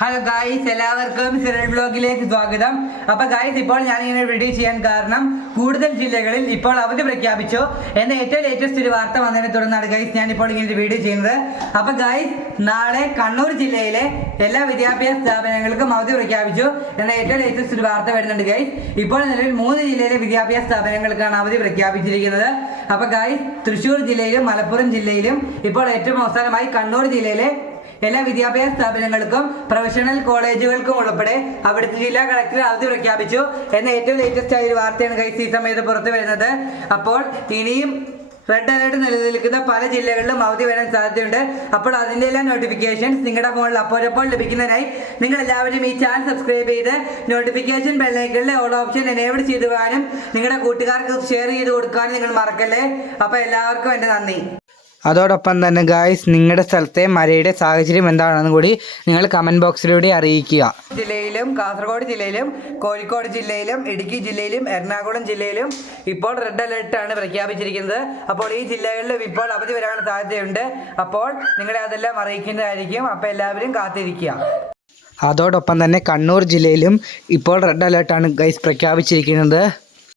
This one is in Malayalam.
ഹലോ ഗായ്സ്, എല്ലാവർക്കും സിറൽ ബ്ലോഗിലേക്ക് സ്വാഗതം. അപ്പോൾ ഗായ്സ്, ഇപ്പോൾ ഞാനിങ്ങനെ വീഡിയോ ചെയ്യാൻ കാരണം കൂടുതൽ ജില്ലകളിൽ ഇപ്പോൾ അവധി പ്രഖ്യാപിച്ചു എന്ന ഏറ്റവും ലേറ്റസ്റ്റ് ഒരു വാർത്ത വന്നതിനെ തുടർന്നാണ് ഗായ്സ് ഞാനിപ്പോൾ ഇങ്ങനെ ഒരു വീഡിയോ ചെയ്യുന്നത്. അപ്പോൾ ഗായ്സ്, നാളെ കണ്ണൂർ ജില്ലയിലെ എല്ലാ വിദ്യാഭ്യാസ സ്ഥാപനങ്ങൾക്കും അവധി പ്രഖ്യാപിച്ചു എന്ന ഏറ്റവും ലേറ്റസ്റ്റ് ഒരു വാർത്ത വരുന്നുണ്ട് ഗായ്സ്. ഇപ്പോൾ നിലവിൽ 3 ജില്ലയിലെ വിദ്യാഭ്യാസ സ്ഥാപനങ്ങൾക്കാണ് അവധി പ്രഖ്യാപിച്ചിരിക്കുന്നത്. അപ്പോൾ ഗായ്സ്, തൃശ്ശൂർ ജില്ലയിലും മലപ്പുറം ജില്ലയിലും ഇപ്പോൾ ഏറ്റവും അവസാനമായി കണ്ണൂർ ജില്ലയിലെ എല്ലാ വിദ്യാഭ്യാസ സ്ഥാപനങ്ങൾക്കും പ്രൊഫഷണൽ കോളേജുകൾക്കും ഉൾപ്പെടെ അവിടുത്തെ ജില്ലാ കളക്ടർ അവധി പ്രഖ്യാപിച്ചു എന്ന ഏറ്റവും ലേറ്റസ്റ്റ് ആയ ഒരു വാർത്തയാണ് ഗൈസ് ഈ സമയത്ത് പുറത്തു വരുന്നത്. അപ്പോൾ ഇനിയും റെഡ് അലേർട്ട് നിലനിൽക്കുന്ന പല ജില്ലകളിലും അവധി വരാൻ സാധ്യതയുണ്ട്. അപ്പോൾ അതിൻ്റെ എല്ലാം നോട്ടിഫിക്കേഷൻസ് നിങ്ങളുടെ ഫോണിൽ അപ്പോൾ ലഭിക്കുന്നതിനായി നിങ്ങൾ എല്ലാവരും ഈ ചാനൽ സബ്സ്ക്രൈബ് ചെയ്ത് നോട്ടിഫിക്കേഷൻ ബെല്ലൈക്കണിലെ ഓൾ ഓപ്ഷൻ എനേബിൾ ചെയ്തുവാനും നിങ്ങളുടെ കൂട്ടുകാർക്ക് ഷെയർ ചെയ്ത് കൊടുക്കാനും നിങ്ങൾ മറക്കല്ലേ. അപ്പോൾ എല്ലാവർക്കും എൻ്റെ നന്ദി. അതോടൊപ്പം തന്നെ ഗായ്സ്, നിങ്ങളുടെ സ്ഥലത്തെ മഴയുടെ സാഹചര്യം എന്താണെന്ന് കൂടി നിങ്ങൾ കമൻറ്റ് ബോക്സിലൂടെ അറിയിക്കുക. ജില്ലയിലും കാസർഗോഡ് ജില്ലയിലും കോഴിക്കോട് ജില്ലയിലും ഇടുക്കി ജില്ലയിലും എറണാകുളം ജില്ലയിലും ഇപ്പോൾ റെഡ് അലേർട്ടാണ് പ്രഖ്യാപിച്ചിരിക്കുന്നത്. അപ്പോൾ ഈ ജില്ലകളിലും ഇപ്പോൾ അവധി വരാൻ സാധ്യതയുണ്ട്. അപ്പോൾ നിങ്ങളെ അതെല്ലാം അറിയിക്കുന്നതായിരിക്കും. അപ്പോൾ എല്ലാവരും കാത്തിരിക്കുക. അതോടൊപ്പം തന്നെ കണ്ണൂർ ജില്ലയിലും ഇപ്പോൾ റെഡ് അലേർട്ടാണ് ഗൈസ് പ്രഖ്യാപിച്ചിരിക്കുന്നത്.